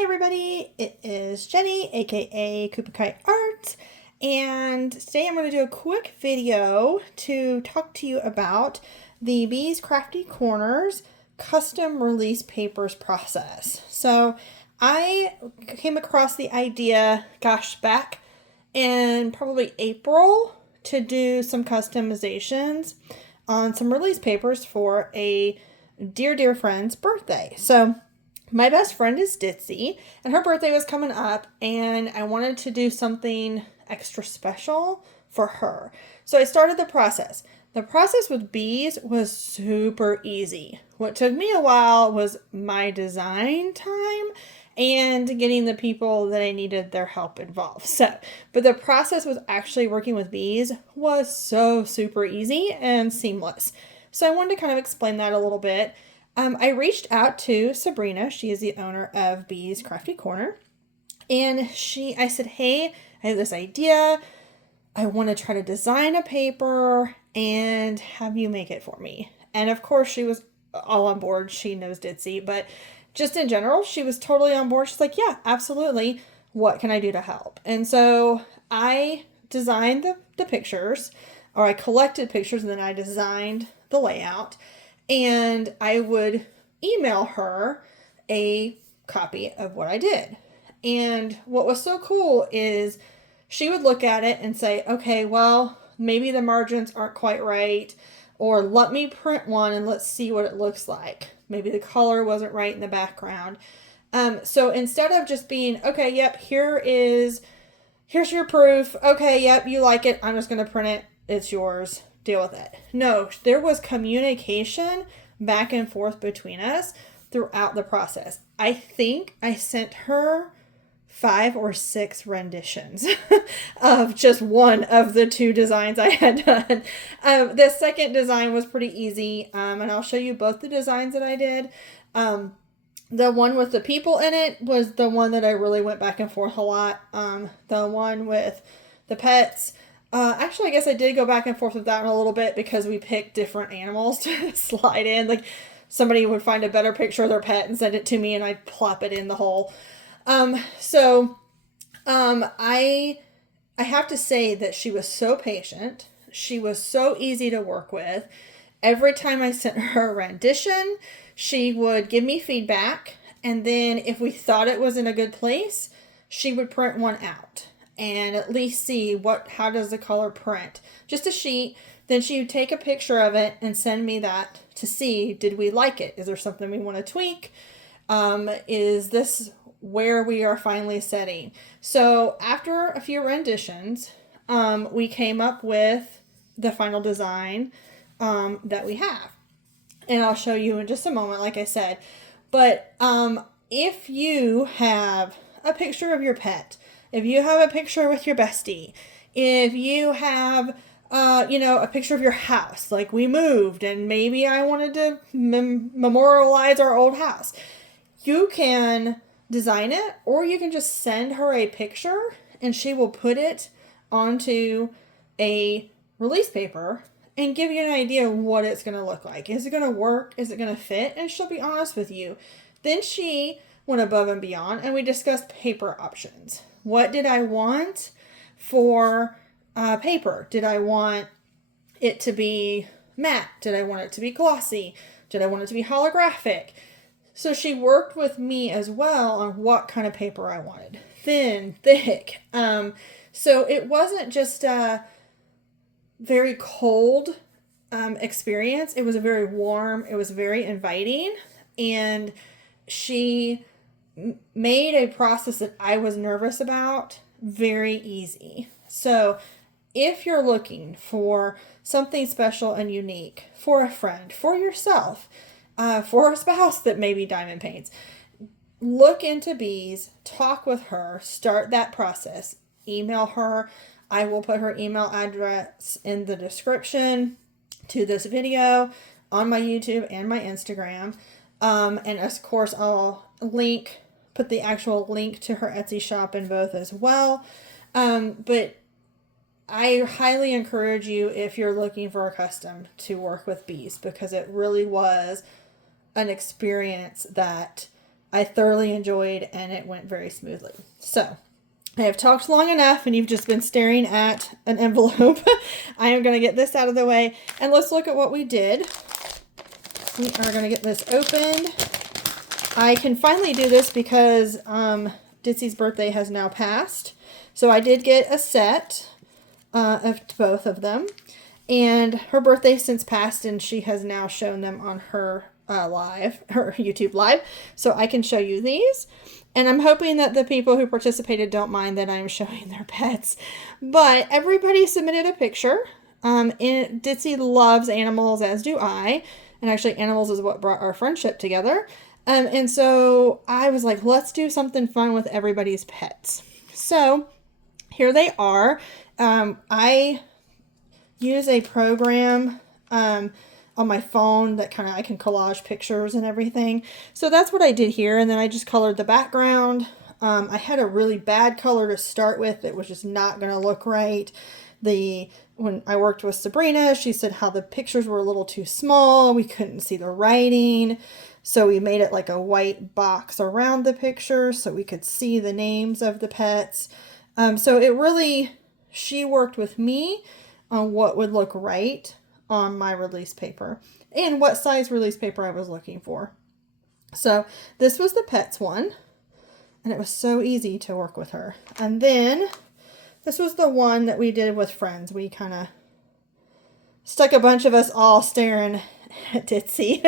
Hey everybody, it is Jenny, aka Koopa Kite Art, and today I'm going to do a quick video to talk to you about the Bees Crafty Corners custom release papers process. So I came across the idea, back in probably April to do some customizations on some release papers for a dear friend's birthday. So my best friend is Ditzy, and her birthday was coming up, and I wanted to do something extra special for her. So I started the process. The process with bees was super easy. What took me a while was my design time and getting the people that I needed their help involved. But the process was actually working with bees was so super easy and seamless. So I wanted to kind of explain that a little bit. I reached out to Sabrina. She is the owner of Bees Crafty Corner. And I said, hey, I have this idea. I want to try to design a paper and have you make it for me. And of course, she was all on board. She knows Ditzy, but just in general, she was totally on board. She's like, yeah, absolutely. What can I do to help? And so I designed the pictures, or I collected pictures, and then I designed the layout. And I would email her a copy of what I did. And what was so cool is she would look at it and say, okay, well, maybe the margins aren't quite right, or let me print one and let's see what it looks like. Maybe the color wasn't right in the background. So instead of just being, okay, yep, here's your proof. Okay, yep, you like it. I'm just going to print it. It's yours. Deal with it. No, there was communication back and forth between us throughout the process. I think I sent her 5 or 6 renditions of just one of the 2 designs I had done. The second design was pretty easy, and I'll show you both the designs that I did. The one with the people in it was the one that I really went back and forth a lot. The one with the pets, actually, I guess I did go back and forth with that one a little bit because we picked different animals to slide in. Like, somebody would find a better picture of their pet and send it to me, and I'd plop it in the hole. I have to say that she was so patient. She was so easy to work with. Every time I sent her a rendition, she would give me feedback, and then if we thought it was in a good place, she would print one out and at least see how does the color print. Just a sheet. Then she would take a picture of it and send me that to see, did we like it? Is there something we want to tweak? Is this where we are finally setting? So after a few renditions, we came up with the final design that we have. And I'll show you in just a moment, like I said. But if you have a picture of your pet, if you have a picture with your bestie, if you have, a picture of your house, like we moved and maybe I wanted to memorialize our old house, you can design it, or you can just send her a picture and she will put it onto a release paper and give you an idea of what it's going to look like. Is it going to work? Is it going to fit? And she'll be honest with you. Then she went above and beyond, and we discussed paper options. What did I want for paper? Did I want it to be matte? Did I want it to be glossy? Did I want it to be holographic? So she worked with me as well on what kind of paper I wanted. Thin, thick. So it wasn't just a very cold experience. It was a very warm, it was very inviting. And she made a process that I was nervous about very easy. So if you're looking for something special and unique for a friend, for yourself, for a spouse that maybe diamond paints, look into bees, talk with her, start that process, email her. I will put her email address in the description to this video on my YouTube and my Instagram. And of course, I'll put the actual link to her Etsy shop in both as well. But I highly encourage you, if you're looking for a custom, to work with bees, because it really was an experience that I thoroughly enjoyed, and it went very smoothly. So I have talked long enough, and you've just been staring at an envelope. I am going to get this out of the way, and let's look at what we did. We are going to get this opened. I can finally do this because Ditsy's birthday has now passed. So I did get a set of both of them. And her birthday since passed, and she has now shown them on her her YouTube live. So I can show you these. And I'm hoping that the people who participated don't mind that I'm showing their pets. But everybody submitted a picture. And Ditsy loves animals, as do I. And actually, animals is what brought our friendship together. And so I was like, let's do something fun with everybody's pets. So here they are. I use a program on my phone that I can collage pictures and everything. So that's what I did here. And then I just colored the background. I had a really bad color to start with. It was just not going to look right. When I worked with Sabrina, she said how the pictures were a little too small. We couldn't see the writing. So we made it like a white box around the picture so we could see the names of the pets. She worked with me on what would look right on my release paper and what size release paper I was looking for. So this was the pets one, and it was so easy to work with her. And then this was the one that we did with friends. We kind of stuck a bunch of us all staring at Ditsy.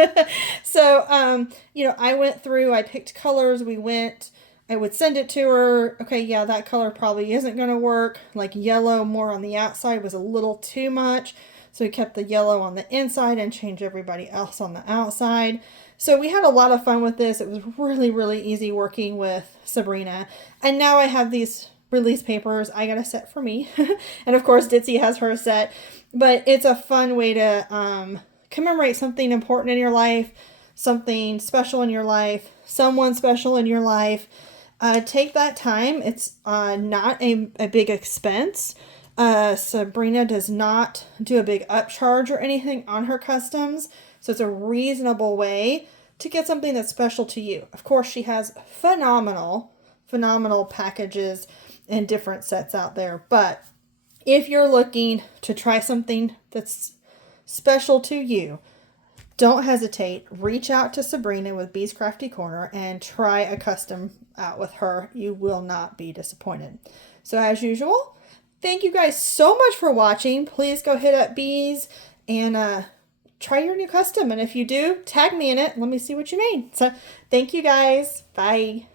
So, I went through, I picked colors, I would send it to her. Okay, yeah, that color probably isn't going to work. Like yellow more on the outside was a little too much. So we kept the yellow on the inside and changed everybody else on the outside. So we had a lot of fun with this. It was really, really easy working with Sabrina. And now I have these release papers. I got a set for me. And of course, Ditsy has her set. But it's a fun way to commemorate something important in your life, something special in your life, someone special in your life. Take that time. It's not a big expense. Sabrina does not do a big upcharge or anything on her customs. So it's a reasonable way to get something that's special to you. Of course, she has phenomenal packages and different sets out there. But if you're looking to try something that's special to you, don't hesitate. Reach out to Sabrina with Bee's Crafty Corner and try a custom out with her. You will not be disappointed. So as usual, thank you guys so much for watching. Please go hit up Bees and try your new custom. And if you do, tag me in it. Let me see what you made. So thank you guys. Bye.